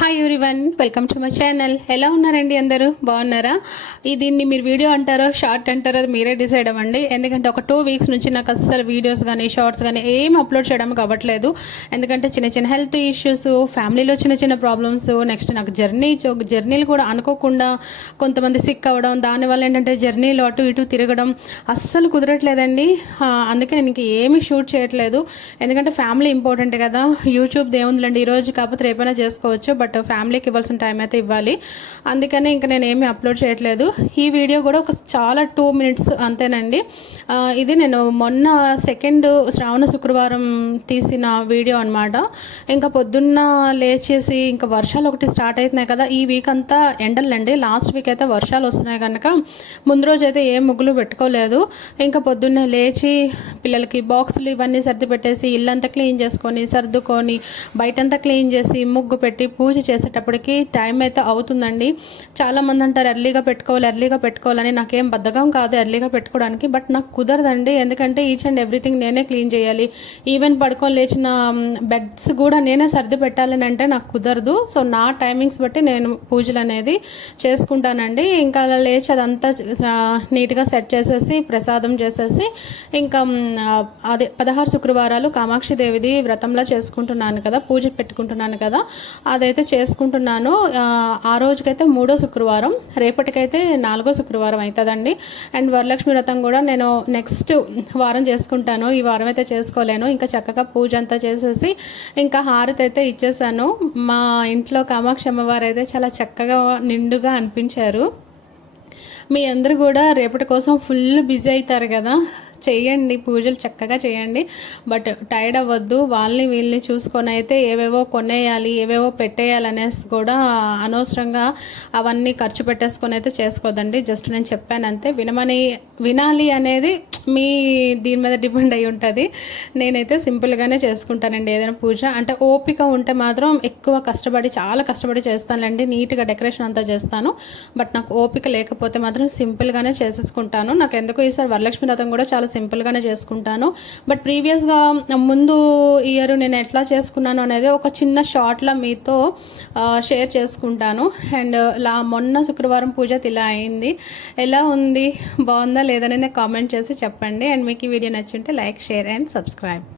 Hi everyone, welcome to my channel. ఎలా ఉన్నారండి? అందరూ బాగున్నారా? దీన్ని మీరు వీడియో అంటారో షార్ట్ అంటారో అది మీరే డిసైడ్ అవ్వండి. ఎందుకంటే ఒక 2 వీక్స్ నుంచి నాకు అస్సలు వీడియోస్ కానీ షార్ట్స్ కానీ ఏం అప్లోడ్ చేయడం కావట్లేదు. ఎందుకంటే చిన్న చిన్న హెల్త్ ఇష్యూస్, ఫ్యామిలీలో చిన్న చిన్న ప్రాబ్లమ్స్, నెక్స్ట్ నాకు జర్నీలు కూడా అనుకోకుండా కొంతమంది సిక్ అవ్వడం, దానివల్ల ఏంటంటే జర్నీలో అటు ఇటు తిరగడం అస్సలు కుదరట్లేదండి. అందుకే నేను ఇంక ఏమీ షూట్ చేయట్లేదు. ఎందుకంటే ఫ్యామిలీ ఇంపార్టెంట్ కదా. యూట్యూబ్ దేవుందిలేండి, ఈరోజు కాకపోతే రేపైనా చేసుకోవచ్చు, బట్ ఫ్యామిలీకి ఇవ్వాల్సిన టైం అయితే ఇవ్వాలి. అందుకనే ఇంకా నేను ఏమీ అప్లోడ్ చేయట్లేదు. ఈ వీడియో కూడా ఒక చాలా 2 minutes అంతేనండి. ఇది నేను మొన్న 2nd శ్రావణ శుక్రవారం తీసిన వీడియో అనమాట. ఇంకా పొద్దున్న లేచేసి ఇంకా వర్షాలు ఒకటి స్టార్ట్ అవుతున్నాయి కదా. ఈ వీక్ అంతా ఎండలండి, లాస్ట్ వీక్ అయితే వర్షాలు వస్తున్నాయి కనుక ముందు రోజు అయితే ఏం ముగ్గులు పెట్టుకోలేదు. ఇంకా పొద్దున్నే లేచి పిల్లలకి బాక్సులు ఇవన్నీ సర్ది పెట్టేసి ఇల్లంతా క్లీన్ చేసుకొని సర్దుకొని బయటంతా క్లీన్ చేసి ముగ్గు పెట్టి పూజ చేసేటప్పటికి టైం అయితే అవుతుందండి. చాలామంది అంటారు ఎర్లీగా పెట్టుకోవాలని. నాకేం బద్ధకం కాదు ఎర్లీగా పెట్టుకోవడానికి, బట్ నాకు కుదరదండి. ఎందుకంటే ఈచ్ అండ్ ఎవ్రీథింగ్ నేనే క్లీన్ చేయాలి. ఈవెన్ పడుకొని లేచిన బెడ్స్ కూడా నేనే సర్ది పెట్టాలని అంటే నాకు కుదరదు. సో నా టైమింగ్స్ బట్టి నేను పూజలు అనేది చేసుకుంటానండి. ఇంకా అలా లేచి అదంతా నీట్గా సెట్ చేసేసి ప్రసాదం చేసేసి ఇంకా అదే 16 శుక్రవారాలు కామాక్షి దేవిది వ్రతంలా చేసుకుంటున్నాను కదా, పూజ పెట్టుకుంటున్నాను కదా, అదైతే చేసుకుంటున్నాను. ఆ రోజుకైతే 3వ శుక్రవారం, రేపటికైతే 4వ శుక్రవారం అవుతుందండి. అండ్ వరలక్ష్మి వ్రతం కూడా నేను నెక్స్ట్ వారం చేసుకుంటాను. ఈ వారం అయితే చేసుకోలేను. ఇంకా చక్కగా పూజ అంతా చేసేసి ఇంకా హారతి అయితే ఇచ్చేసాను. మా ఇంట్లో కామాక్షి అమ్మవారు అయితే చాలా చక్కగా నిండుగా అనిపించారు. మీ అందరూ కూడా రేపటి కోసం ఫుల్ బిజీ అవుతారు కదా. చేయండి, పూజలు చక్కగా చేయండి, బట్ టైర్డ్ అవ్వద్దు. వాళ్ళని వీళ్ళని చూసుకొని అయితే ఏవేవో కొనేయాలి, ఏవేవో పెట్టేయాలనేసి కూడా అనవసరంగా అవన్నీ ఖర్చు పెట్టేసుకొని అయితే చేసుకోదండి. జస్ట్ నేను చెప్పాను అంతే. వినాలి అనేది మీ దీని మీద డిపెండ్ అయి ఉంటుంది. నేనైతే సింపుల్గానే చేసుకుంటానండి ఏదైనా పూజ. అంటే ఓపిక ఉంటే మాత్రం ఎక్కువ చాలా కష్టపడి చేస్తానులేండి. నీట్గా డెకరేషన్ అంతా చేస్తాను. బట్ నాకు ఓపిక లేకపోతే మాత్రం సింపుల్గానే చేసేసుకుంటాను. నాకు ఎందుకో ఈసారి వరలక్ష్మి వ్రతం కూడా చాలా సింపుల్గానే చేసుకుంటాను. బట్ ప్రీవియస్గా ముందు ఇయర్ నేను ఎట్లా చేసుకున్నాను అనేది ఒక చిన్న షార్ట్లో మీతో షేర్ చేసుకుంటాను. అండ్ మొన్న శుక్రవారం పూజ ఇలా అయింది. ఎలా ఉంది, బాగుందా లేదని నాకు కామెంట్ చేసి చెప్పండి. అండ్ మీకు ఈ వీడియో నచ్చుంటే లైక్, షేర్ అండ్ సబ్స్క్రైబ్.